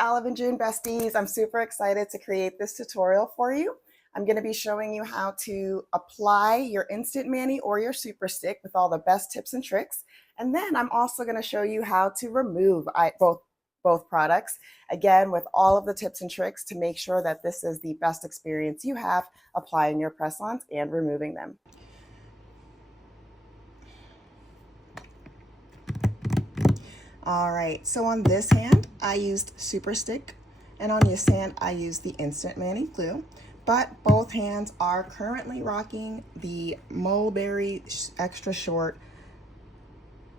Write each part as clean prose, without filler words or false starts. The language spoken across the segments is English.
Olive and June besties. I'm super excited to create this tutorial for you. I'm going to be showing you how to apply your Instant Mani or your Super Stick with all the best tips and tricks. And then I'm also going to show you how to remove both products, again, with all of the tips and tricks to make sure that this is the best experience you have applying your press-ons and removing them. All right, so on this hand, I used Super Stick, and on this hand, I used the Instant Mani glue, but both hands are currently rocking the Mulberry Extra Short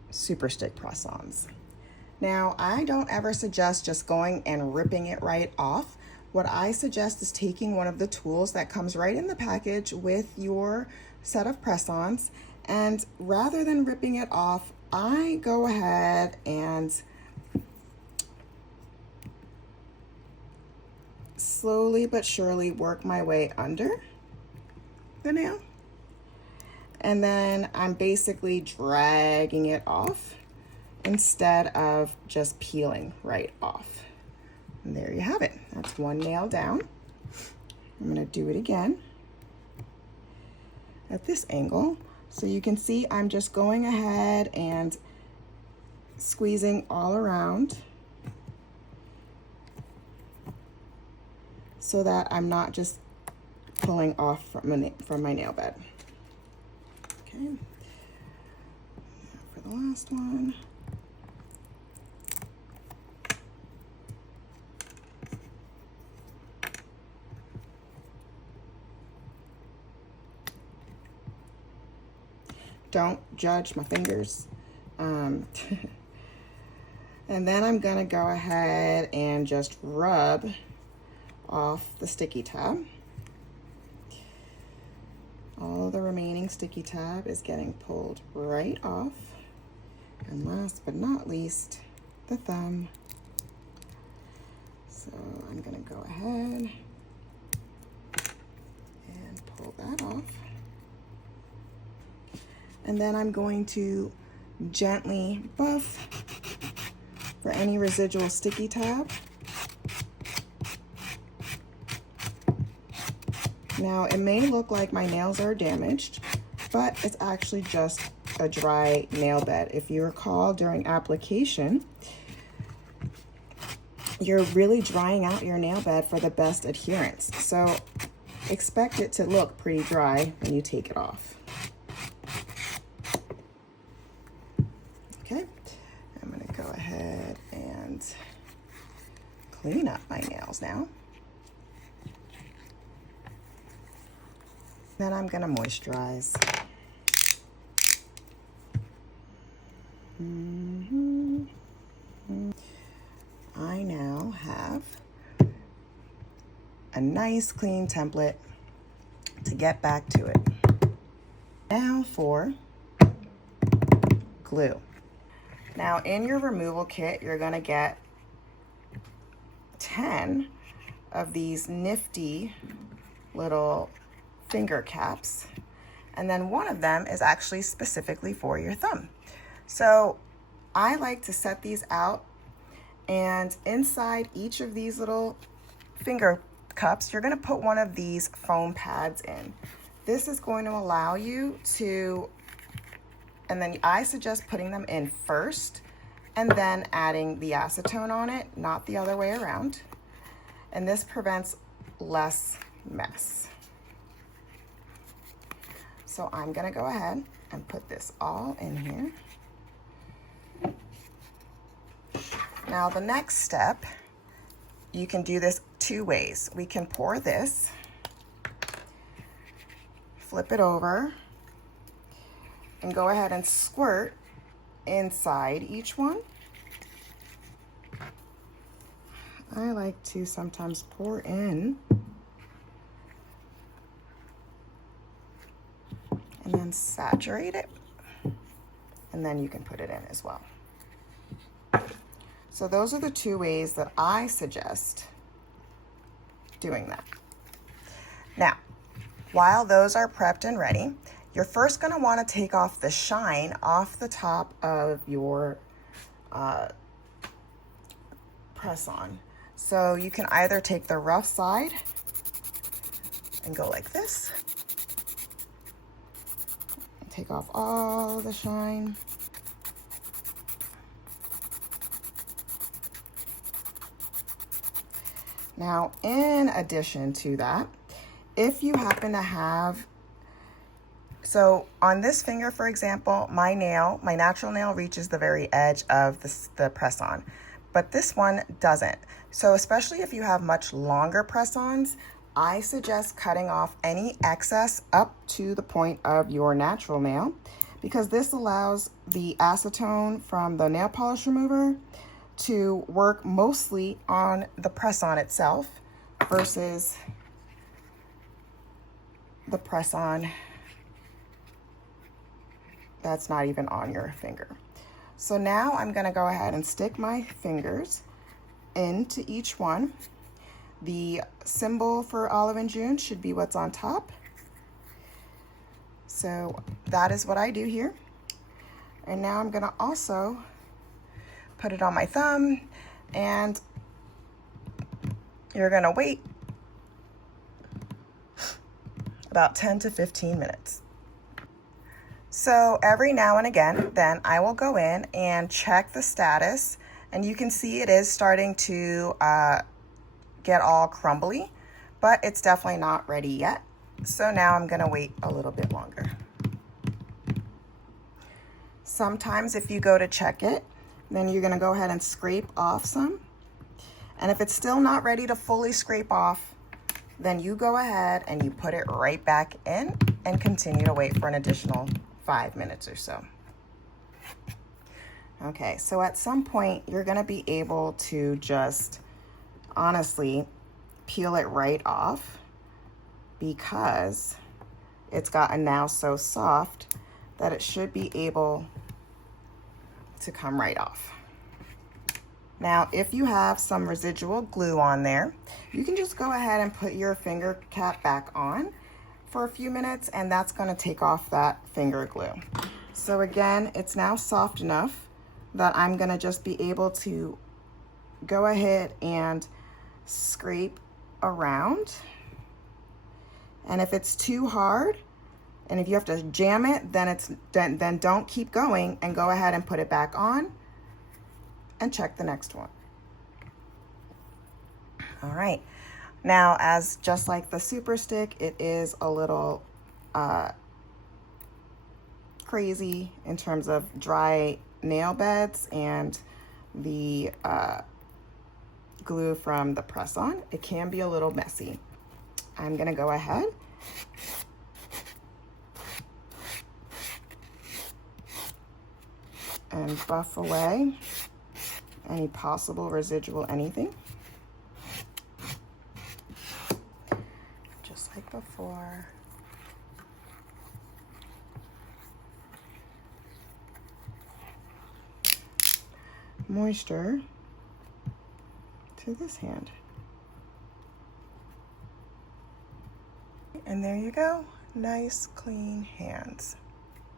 Super Stick press-ons. Now, I don't ever suggest just going and ripping it right off. What I suggest is taking one of the tools that comes right in the package with your set of press-ons, and rather than ripping it off, I go ahead and slowly but surely work my way under the nail. And then I'm basically dragging it off instead of just peeling right off. And there you have it. That's one nail down. I'm gonna do it again at this angle. So you can see I'm just going ahead and squeezing all around so that I'm not just pulling off from my nail bed. Okay, now for the last one. Don't judge my fingers. And then I'm gonna go ahead and just rub off the sticky tab. All of the remaining sticky tab is getting pulled right off. And last but not least, the thumb. So I'm gonna go ahead and pull that off. And then I'm going to gently buff for any residual sticky tab. Now, it may look like my nails are damaged, but it's actually just a dry nail bed. If you recall, during application, you're really drying out your nail bed for the best adherence. So expect it to look pretty dry when you take it off. Okay, I'm gonna go ahead and clean up my nails now. Then I'm gonna moisturize. I now have a nice clean template to get back to it. Now for glue. Now in your removal kit, you're gonna get 10 of these nifty little finger caps. And then one of them is actually specifically for your thumb. So I like to set these out, and inside each of these little finger cups, you're gonna put one of these foam pads in. This is going to allow you to, and then I suggest putting them in first and then adding the acetone on it, not the other way around. And this prevents less mess. So I'm gonna go ahead and put this all in here. Now the next step, you can do this two ways. We can pour this, flip it over, and go ahead and squirt inside each one. I like to sometimes pour in and then saturate it, and then you can put it in as well. So those are the two ways that I suggest doing that. Now, while those are prepped and ready, you're first going to want to take off the shine off the top of your press-on. So you can either take the rough side and go like this, take off all the shine. Now, in addition to that, if you happen to have, so on this finger, for example, my natural nail reaches the very edge of the press-on, but this one doesn't. So especially if you have much longer press-ons, I suggest cutting off any excess up to the point of your natural nail, because this allows the acetone from the nail polish remover to work mostly on the press-on itself versus the press-on that's not even on your finger. So now I'm gonna go ahead and stick my fingers into each one. The symbol for Olive and June should be what's on top. So that is what I do here. And now I'm gonna also put it on my thumb, and you're gonna wait about 10 to 15 minutes. So every now and again, then I will go in and check the status, and you can see it is starting to get all crumbly, but it's definitely not ready yet. So now I'm gonna wait a little bit longer. Sometimes if you go to check it, then you're gonna go ahead and scrape off some. And if it's still not ready to fully scrape off, then you go ahead and you put it right back in and continue to wait for an additional 5 minutes or so. Okay, so at some point you're gonna be able to just honestly peel it right off, because it's gotten now so soft that it should be able to come right off. Now, if you have some residual glue on there, you can just go ahead and put your finger cap back on for a few minutes, and that's gonna take off that finger glue. So again, it's now soft enough that I'm gonna just be able to go ahead and scrape around. And if it's too hard, and if you have to jam it, then don't keep going, and go ahead and put it back on and check the next one. All right, now as just like the Super Stick, it is a little crazy in terms of dry nail beds and the glue from the press-on. It can be a little messy. I'm gonna go ahead and buff away any possible residual anything. Just like before. Moisture to this hand. And there you go, nice clean hands.